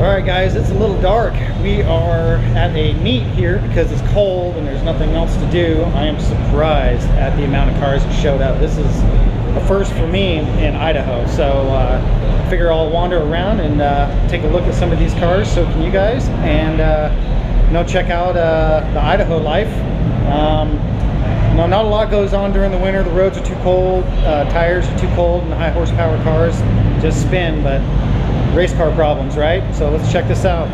Alright guys, it's a little dark. We are at a meet here because it's cold and there's nothing else to do. I am surprised at the amount of cars that showed up. This is a first for me in Idaho, so I figure I'll wander around and take a look at some of these cars. So can you guys, and you know, check out the Idaho life. No, not a lot goes on during the winter. The roads are too cold, tires are too cold, and the high horsepower cars just spin, but race car problems, right? So let's check this out.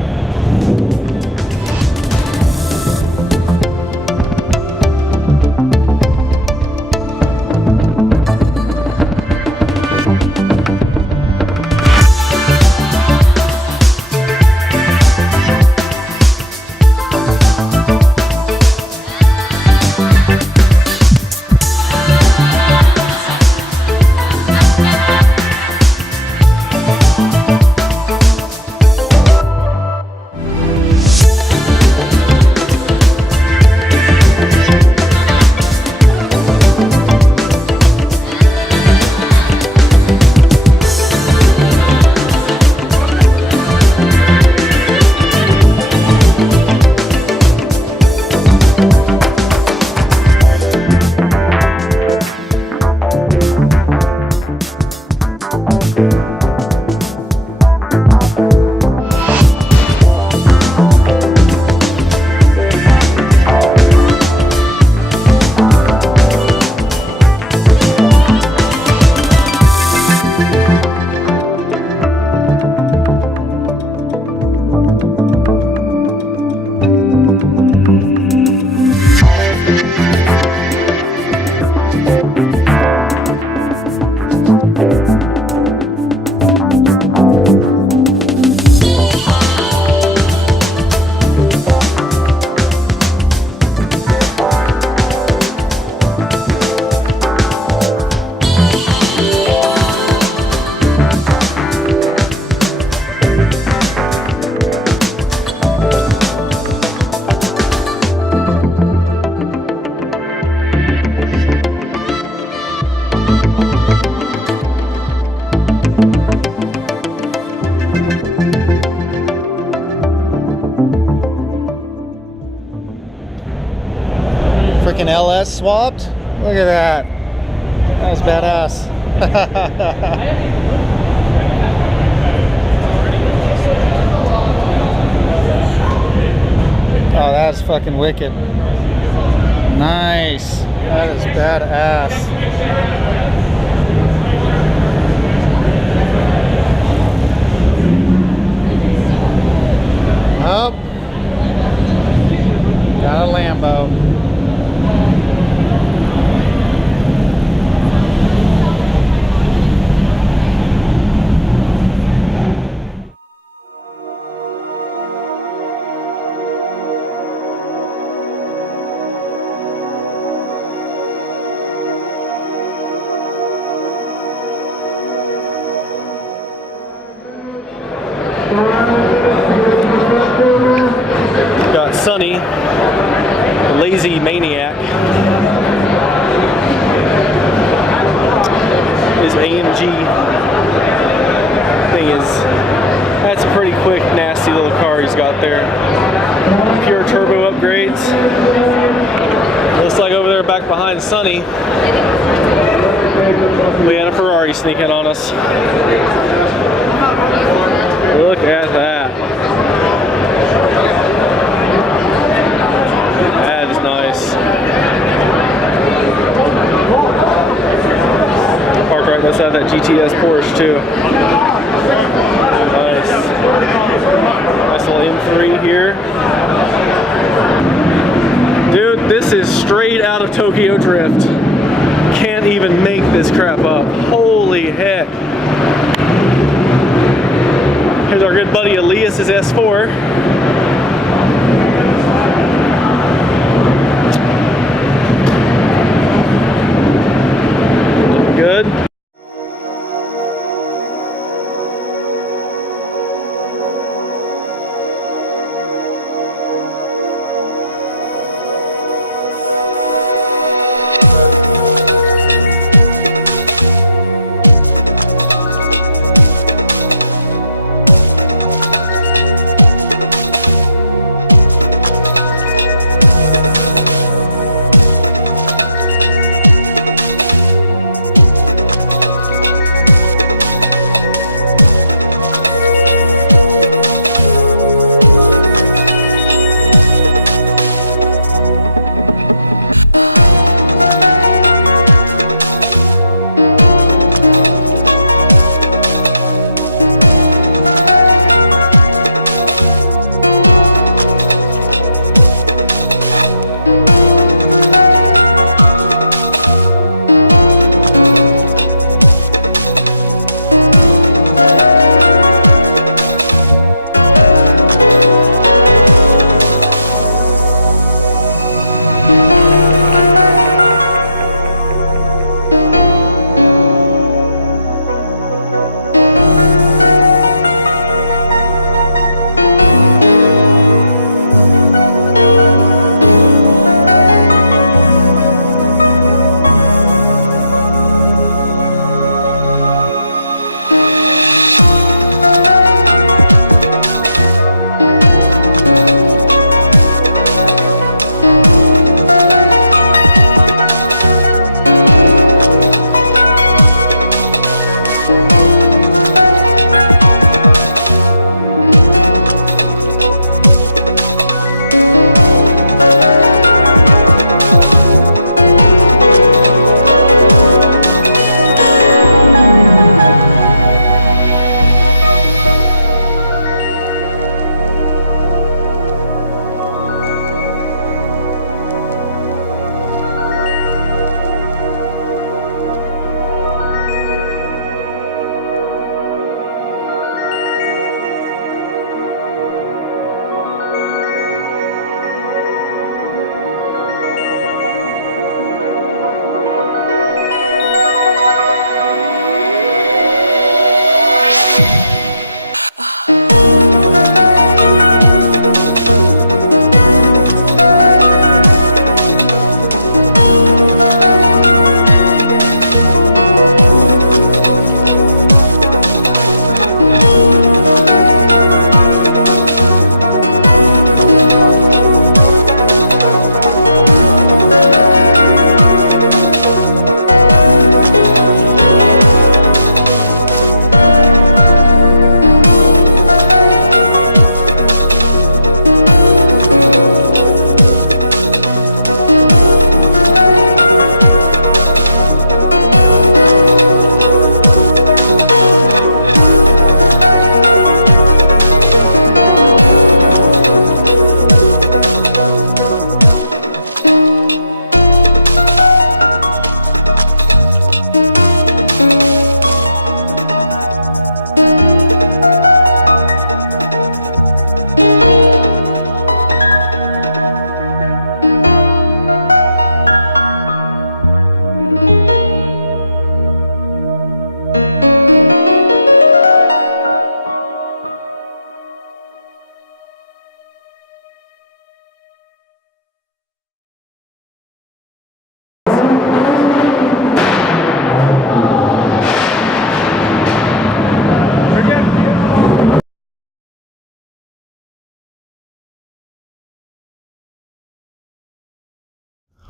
Freaking LS swapped. Look at that. That was badass. Oh, that's fucking wicked. Nice. That is badass. Oh, got a Lambo. Got Sonny, the lazy maniac. His AMG thing is, that's a pretty quick, nasty little car he's got there. Pure turbo upgrades. Looks like over there back behind Sunny, we had a Ferrari sneak in on us. Look at that. That is nice. Parked right beside that GTS Porsche too. Nice. Nice little M3 here. Dude, this is straight out of Tokyo Drift. Can't even make this crap up. Holy heck. Here's our good buddy Elias's S4. Looking good.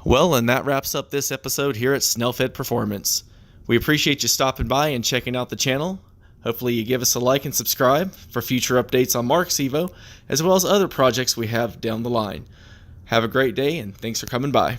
Well, and that wraps up this episode here at Snellfed Performance. We appreciate you stopping by and checking out the channel. Hopefully you give us a like and subscribe for future updates on Mark's Evo, as well as other projects we have down the line. Have a great day, and thanks for coming by.